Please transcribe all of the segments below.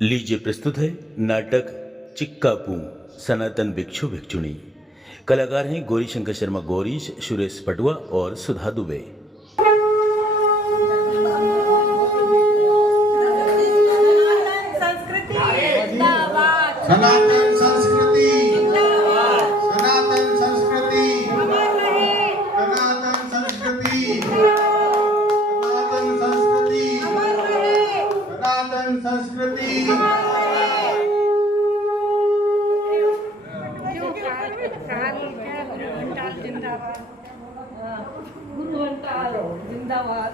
लीजिए प्रस्तुत है नाटक चिक्कापू सनातन भिक्षु भिक्षुणी। कलाकार हैं गौरी शंकर शर्मा गौरीश, सुरेश पटुआ और सुधा दुबे। सनातन संस्कृति, सनातन संस्कृति, सनातन संस्कृति, सनातन संस्कृति, सनातन संस्कृति। गुरु घंटाल जिंदाबाद।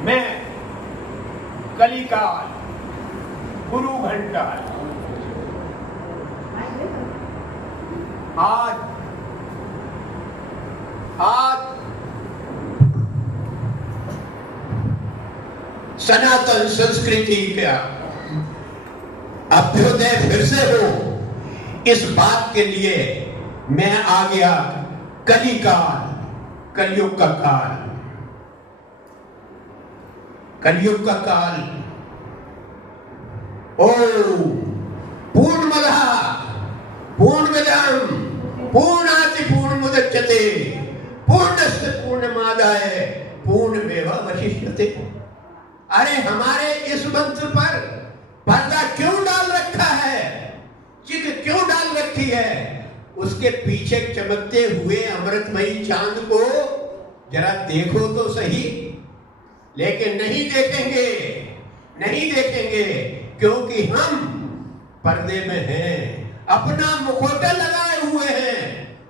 मैं कलिकाल गुरु घंटाल आज सनातन संस्कृति का अभ्युदय फिर से हो, इस बात के लिए मैं आ गया। कलिकाल, कलयुग का काल, कलयुग का काल। ओ पूर्णमदः पूर्णमिदं पूर्णाति पूर्णमुदच्यते पूर्णस्य पूर्णमादाय पूर्णमेवावशिष्यते। अरे हमारे इस मंत्र पर पर्दा क्यों डाल रखा है, चिक क्यों डाल रखी है? उसके पीछे चमकते हुए अमृतमयी चांद को जरा देखो तो सही। लेकिन नहीं देखेंगे, नहीं देखेंगे, क्योंकि हम पर्दे में हैं, अपना मुखौटा लगाए हुए हैं।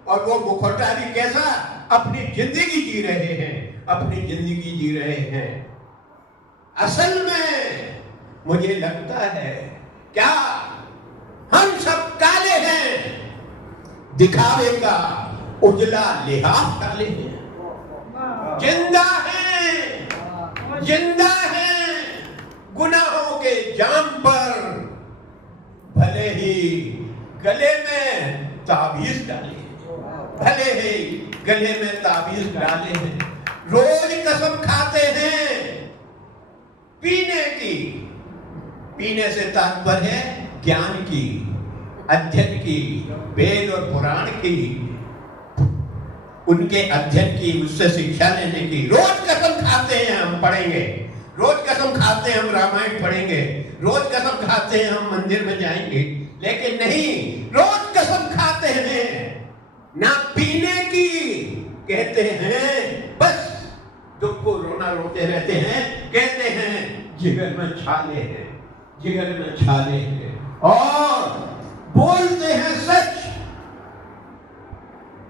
और वो मुखौटा भी कैसा? अपनी जिंदगी जी रहे हैं, अपनी जिंदगी जी रहे हैं। असल में मुझे लगता है क्या हम सब काले हैं, दिखावे का उजला लिहाफ डाले हैं। जिंदा हैं, जिंदा हैं गुनाहों के जाम पर, भले ही गले में ताबीज डाले, भले ही गले में ताबीज डाले हैं। रोज कसम खाते हैं पीने की, पीने से तात्पर्य है ज्ञान की, अध्ययन की, वेद और पुराण की, उनके अध्ययन की, उससे शिक्षा लेने की। रोज कसम खाते हैं हम पढ़ेंगे, रोज कसम खाते हैं हम रामायण पढ़ेंगे, रोज कसम खाते हैं हम मंदिर में जाएंगे। लेकिन नहीं, रोज कसम खाते हैं ना पीने की, कहते हैं बस दुख को रोना रोते रहते हैं, कहते हैं जिगर में छाले हैं, जिगर में छाले हैं, और बोलते हैं सच,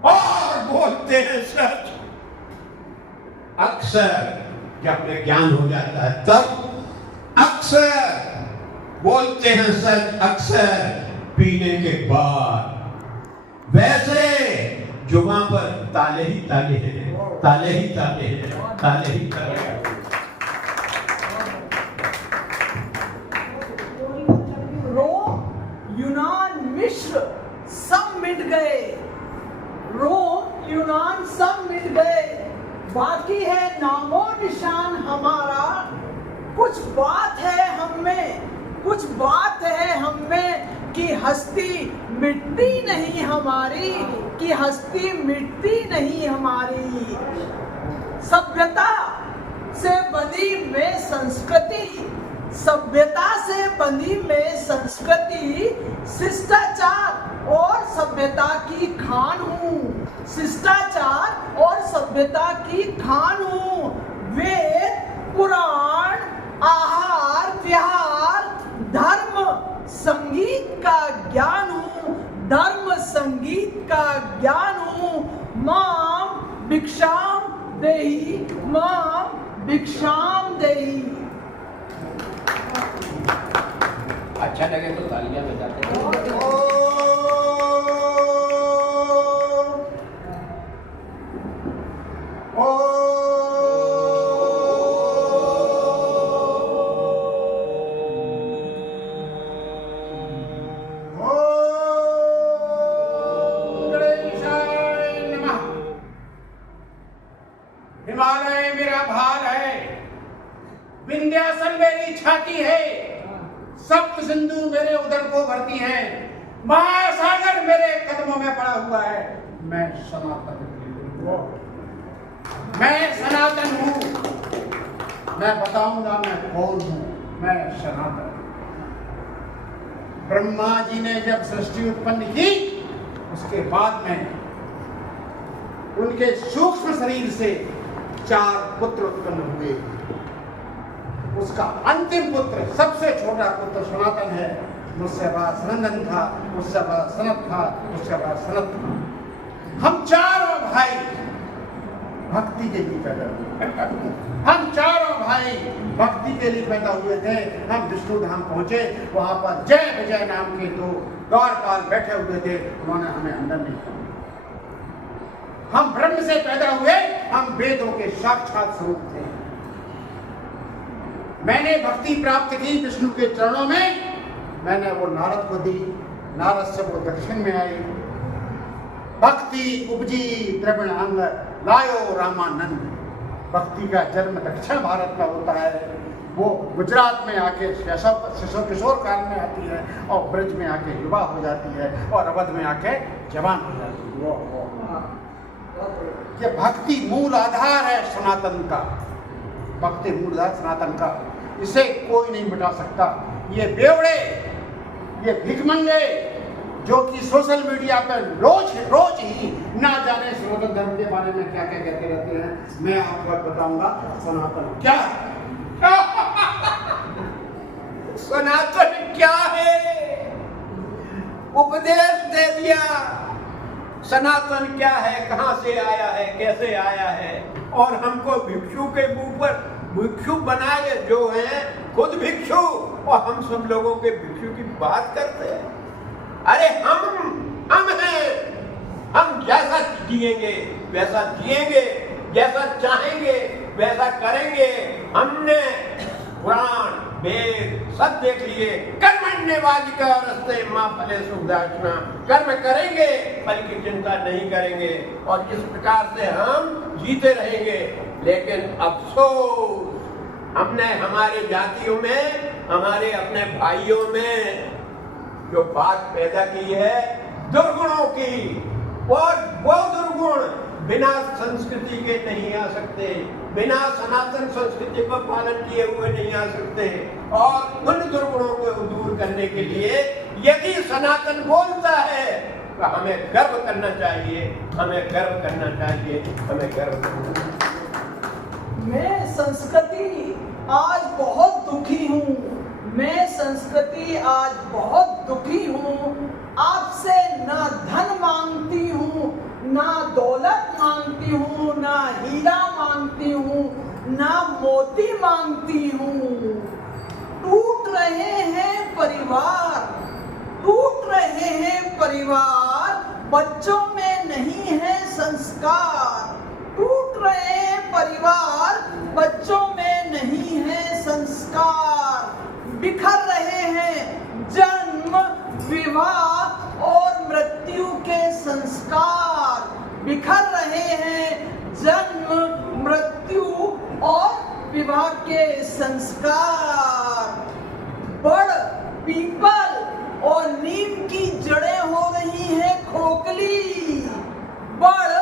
और बोलते हैं सच। अक्सर जब में ज्ञान हो जाता है तब अक्सर बोलते हैं सच, अक्सर पीने के बाद। वैसे जुबां पर ताले ही ताले हैं, ताले ही ताले हैं, ताले ही ताले हैं। रोम, यूनान, मिस्र सब मिट गए। रोम, यूनान सब मिट गए। बाकी है नामो निशान हमारा। कुछ बात है हम में, कुछ बात है हम में कि हस्ती मिटती नहीं हमारी, कि हस्ती मिटती नहीं हमारी। सभ्यता से बंधी में संस्कृति, सभ्यता से बंधी में संस्कृति, शिष्टाचार और सभ्यता की खान हूँ, शिष्टाचार और सभ्यता की खान हूँ। वेद, पुराण, आहार, विहार, धर्म संगीत का ज्ञान हूँ। माम भिक्षाम देहि, माम भिक्षाम देहि। अच्छा लगे तो तालियां बजाते हैं। हिमालय मेरा भाल है, विंध्याचल मेरी छाती है, सप्त सिंधु मेरे उदर को भरती हैं, महासागर मेरे कदमों में पड़ा हुआ है। मैं सनातन हूँ। मैं बताऊंगा मैं कौन हूँ। मैं सनातन। ब्रह्मा जी ने जब सृष्टि उत्पन्न की, उसके बाद में उनके सूक्ष्म शरीर से 4 पुत्र उत्पन्न हुए। उसका अंतिम पुत्र, सबसे छोटा पुत्र सनातन है। मुझसे बड़ा सनंदन था, मुझसे बड़ा सनत था, मुझसे बड़ा सनत था। हम चारों भाई भक्ति के लिए पैदा हुए। हम चारों भाई भक्ति के लिए पैदा हुए थे। हम विष्णु धाम पहुंचे, वहां पर जय विजय नाम के 2 द्वारपाल बैठे हुए थे। उन्होंने हमें अंदर नहीं किया। हम ब्रह्म से पैदा हुए, हम वेदों के साक्षात स्वरूप थे। मैंने भक्ति प्राप्त की विष्णु के चरणों में। मैंने वो नारद को दी, नारद से वो दक्षिण में आई। भक्ति उपजी द्रविण अंग लायो रामानंद। भक्ति का जन्म दक्षिण भारत में होता है। वो गुजरात में आके शिशु किशोर काल में आती है और ब्रज में आके युवा हो जाती है और अवध में आके जवान हो जाती है। ये भक्ति मूल आधार है सनातन का। भक्ति मूल आधार सनातन का, इसे कोई नहीं मिटा सकता। ये बेवड़े, ये भिखमंगे जो कि सोशल मीडिया पर रोज ही ना जाने सनातन धर्म के बारे में क्या क्या कहते रहते हैं। मैं आपको बताऊंगा सनातन क्या है। सनातन क्या है? उपदेश दे दिया। सनातन क्या है, कहां से आया है, कैसे आया है, और हमको भिक्षु के मुंह पर भिक्षु बनाए जो है खुद भिक्षु, और हम सब लोगों के भिक्षु की बात करते हैं। अरे हम हैं। हम जैसा जिएंगे वैसा जिएंगे, जैसा चाहेंगे वैसा करेंगे। हमने पुराण वेद सब देख लिए। कर्मण्येवाधिकार रस्ते मां फले सुखदायिना। कर्म करेंगे, फल की चिंता नहीं करेंगे, और इस प्रकार से हम जीते रहेंगे। लेकिन अफसोस, हमने हमारे जातियों में, हमारे अपने भाइयों में जो बात पैदा की है दुर्गुणों की, और वो दुर्गुण बिना संस्कृति के नहीं आ सकते, बिना सनातन संस्कृति को पालन किए हुए नहीं आ सकते। और उन दुर्गुणों को दूर करने के लिए यदि सनातन बोलता है तो हमें गर्व करना चाहिए, हमें गर्व करना चाहिए, हमें गर्व करना चाहिए। मैं संस्कृति आज बहुत दुखी हूँ। मैं संस्कृति आज बहुत दुखी हूँ। आपसे ना धन मांगती हूँ, ना दौलत मांगती हूँ, ना हीरा मांगती हूँ, ना मोती मांगती हूँ। टूट रहे हैं परिवार, टूट रहे हैं परिवार, बच्चों में नहीं है संस्कार। टूट रहे हैं परिवार, बच्चों में नहीं है संस्कार। बिखर रहे हैं जन्म, विवाह और मृत्यु के संस्कार। बिखर रहे हैं जन्म, मृत्यु और विवाह के संस्कार। बड़, पीपल और नीम की जड़ें हो रही हैं खोखली। बड़,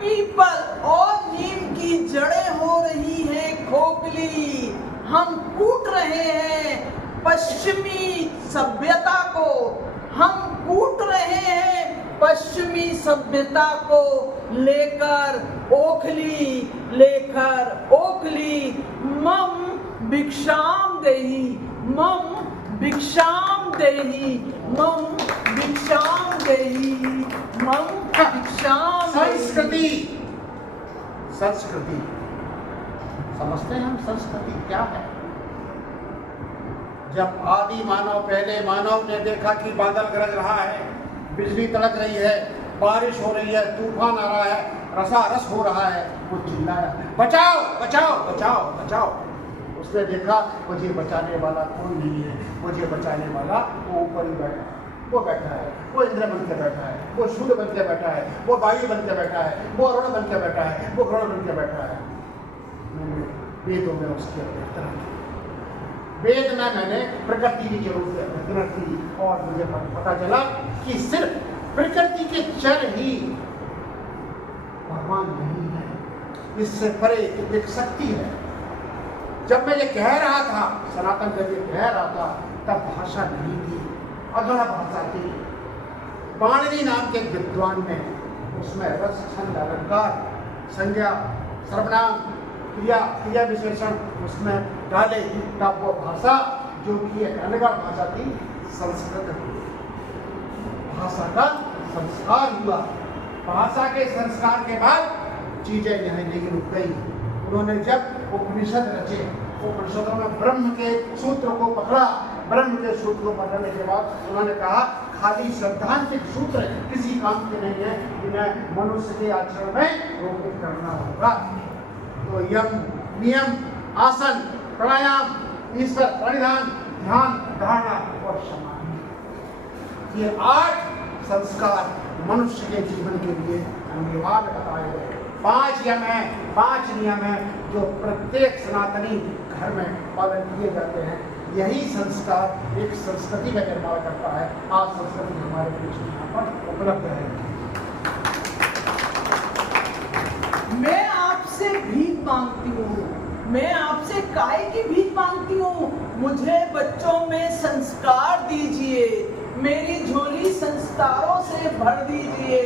पीपल और नीम की जड़ें हो रही हैं खोखली। हम कूट रहे हैं पश्चिमी सभ्यता को, हम कूट रहे हैं पश्चिमी सभ्यता को लेकर ओखली। मम भिक्षाम देहि, मम भिक्षाम देहि, मम भिक्षाम देहि मम भिक्षाम संस्कृति, संस्कृति समझते हैं हम संस्कृति क्या है? जब आदि मानव, पहले मानव ने देखा कि बादल गरज रहा है, बिजली तड़क रही है, बारिश हो रही है, तूफान आ रहा है, रसारस हो रहा है, वो चिल्लाया बचाओ बचाओ बचाओ बचाओ। उसने देखा मुझे बचाने वाला कोई नहीं है, मुझे बचाने वाला वो ऊपर ही बैठा है, वो बैठा है, वो इंद्र बन के बैठा है, वो सूर्य बन के बैठा है, वो वायु बन के बैठा है, वो अरुण बन के बैठा है, वो गरुड़ बन के बैठा है। मैंने वेदों में उसकी अभ्यर्थना की, वेद में मैंने प्रकृति की जरूरत अभ्यर्थना की, और मुझे पता चला कि सिर्फ प्रकृति के चर ही भगवान नहीं है, इससे परे एक शक्ति है। जब मैं ये कह रहा था, सनातन जब ये कह रहा था, तब भाषा नहीं थी, अगला भाषा थी। पाणिनि नाम के विद्वान ने उसमें रस, छंद, अलंकार, संज्ञा, सर्वनाम, क्रिया, क्रिया विशेषण उसमें डाले, तब वो भाषा जो कि एक अनगढ़ भाषा थी, संस्कृत भाषा का संस्कार हुआ। भाषा के संस्कार के बाद चीजें यहीं नहीं रुक गई। उन्होंने जब उपनिषद रचे, उपनिषदों में ब्रह्म के सूत्र को पकड़ा, ब्रह्म के सूत्र को पकड़ने के बाद उन्होंने कहा खाली सैद्धांतिक सूत्र किसी काम के नहीं है, इन्हें मनुष्य के आचरण में रोपित करना होगा। तो यम, नियम, आसन, प्राणायाम, ईश्वर प्रणिधान, ध्यान, धारणा और समाधि, ये 8 संस्कार मनुष्य के जीवन के लिए अनिवार्य बताए गए। 5 यम है, 5 नियम है जो प्रत्येक सनातनी घर में पालन किए जाते हैं। यही संस्कार एक संस्कृति का निर्माण करता है। आज संस्कृति हमारे बीच में यहाँ पर उपलब्ध है। मैं आपसे भीख मांगती हूँ, मैं आपसे काय की भीख मांगती हूँ, मुझे बच्चों में संस्कार दीजिए, मेरी झोली संस्कारों से भर दीजिए।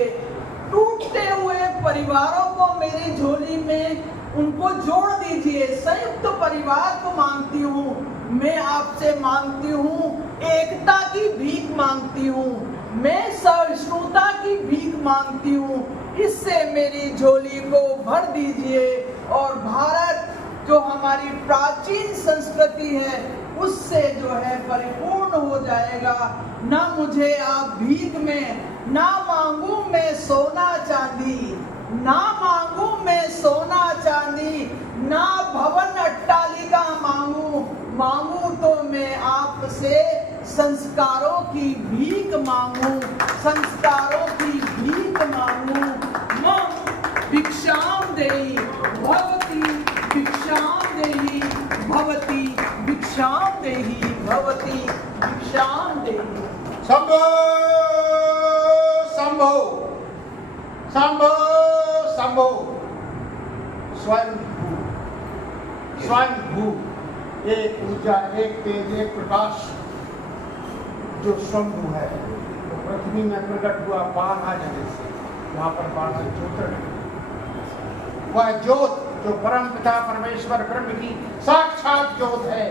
टूटते हुए परिवारों को मेरी झोली में उनको जोड़ दीजिए। संयुक्त परिवार को मांगती हूँ, मैं आपसे मांगती हूँ, एकता की भीख मांगती हूँ, मैं सहिष्णुता की भीख मांगती हूँ। इससे मेरी झोली को भर दीजिए और भारत जो हमारी प्राचीन संस्कृति है उससे जो है परिपूर्ण हो जाएगा। ना मुझे आप भीख में, ना मांगू मैं सोना चांदी, ना मांगू मैं सोना चांदी, ना भवन अट्टालिका मांगू, मांगू तो मैं आपसे संस्कारों की भीख मांगू, संस्कारों की भीख मांगू। मम भिक्षाम देहि भवती, भिक्षाम देहि भवती, भिक्षाम देहि भवती, भिक्षाम देहि। शंभो शंभो शंभो शंभो। स्वयं भू, स्वयं भू, एक ऊर्जा, एक तेज, एक प्रकाश जो शंभु है, वो पृथ्वी में प्रकट हुआ 12 जगह से। वहाँ पर 12 ज्योतिर्लिंग है। वह ज्योत जो परम पिता परमेश्वर ब्रह्म की साक्षात ज्योत है,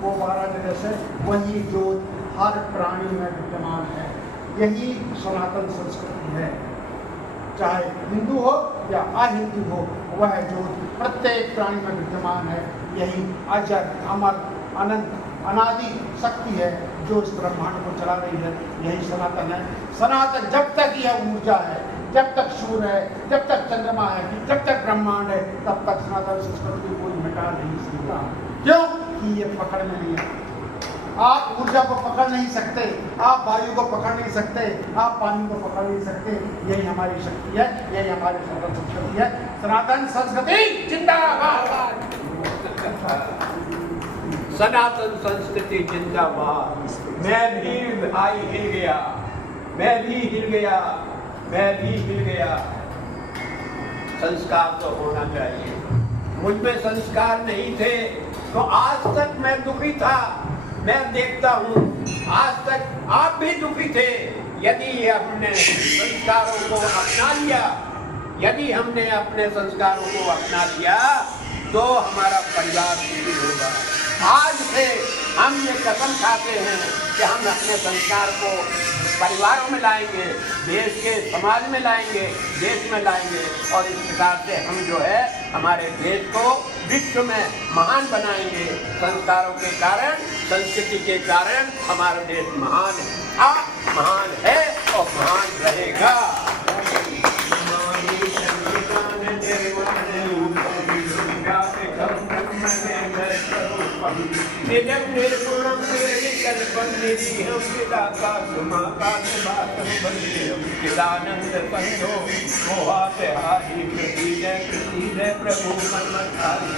वो 12 जगह से वही ज्योत हर प्राणी में विद्यमान है। यही सनातन संस्कृति है। चाहे हिंदू हो या अहिंदू हो, वह ज्योत प्रत्येक प्राणी में विद्यमान है। यही अजर, अमर, अनंत, अनादि शक्ति है जो इस ब्रह्मांड को चला रही है। यही सनातन है। सनातन जब तक यह ऊर्जा है, जब तक सूर्य है, जब तक चंद्रमा है, जब तक ब्रह्मांड है, तब तक सनातन संस्कृति कोई मिटा नहीं सकता। क्यों? कि ये पकड़ में नहीं है। आप ऊर्जा को पकड़ नहीं सकते, आप वायु को पकड़ नहीं सकते, आप पानी को पकड़ नहीं सकते। यही हमारी शक्ति है, यही हमारी सनातन संस्कृति है। सनातन संस्कृति जिंदाबाद। सनातन संस्कृति जिंदाबाद। मैं भी भाई हिल गया, मैं भी हिल गया, मैं भी हिल गया। संस्कार तो होना चाहिए। मुझ में संस्कार नहीं थे तो आज तक मैं दुखी था। मैं देखता हूँ आज तक आप भी दुखी थे। यदि हमने संस्कारों को अपना लिया, यदि हमने अपने संस्कारों को अपना लिया तो हमारा परिवार सुखी होगा। आज से हम ये कसम खाते हैं कि हम अपने संस्कार को परिवारों में लाएंगे, देश के समाज में लाएंगे, देश में लाएंगे और इस प्रकार से हम जो है हमारे देश को विश्व में महान बनाएंगे। संस्कारों के कारण, संस्कृति के कारण हमारा देश महान था, महान है और महान रहेगा। निजं निर्गुणं निर्विकल्पं निरीहं चिदाकाशमाकाशवासं वन्देहं चिदानन्दसंयो मोहापहारि प्रसीद प्रभु मन्मथारि।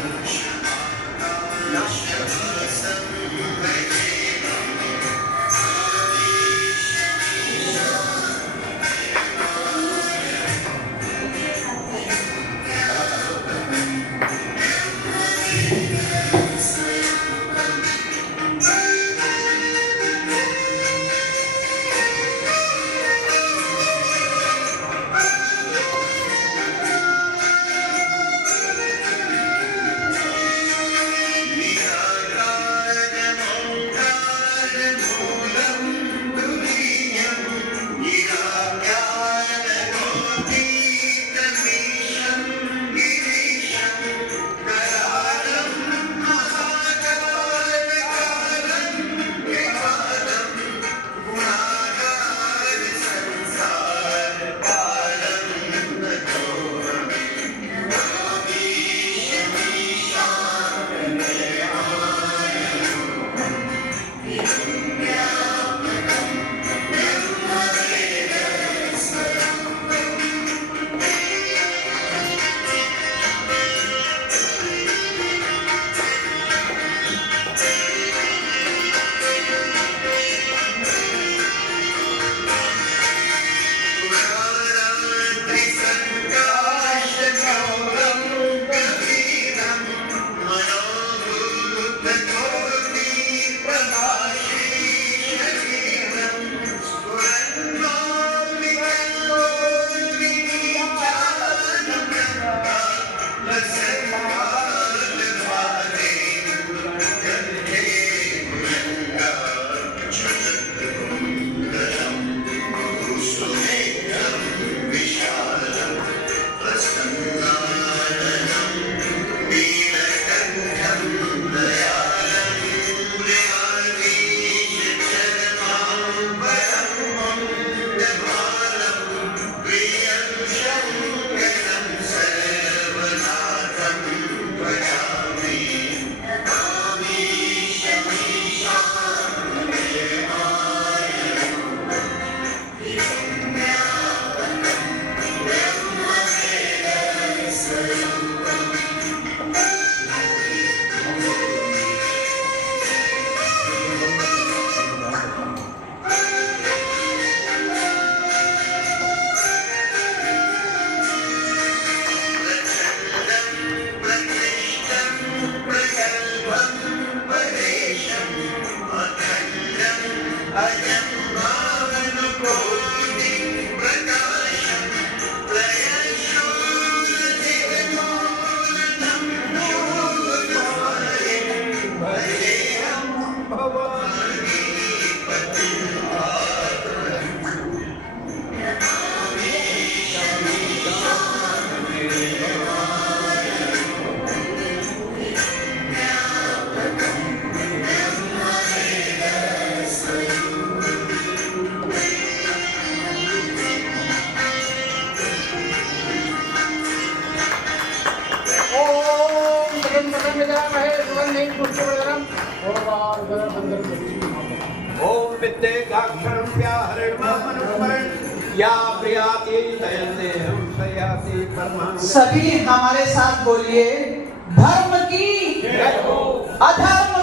ओम विद्येकाक्षरं व्याहरणमामनुस्मरण या प्रियाति दयन्ते हम सयाति परमाणु। सभी हमारे साथ बोलिए, धर्म की जय हो, अधर्म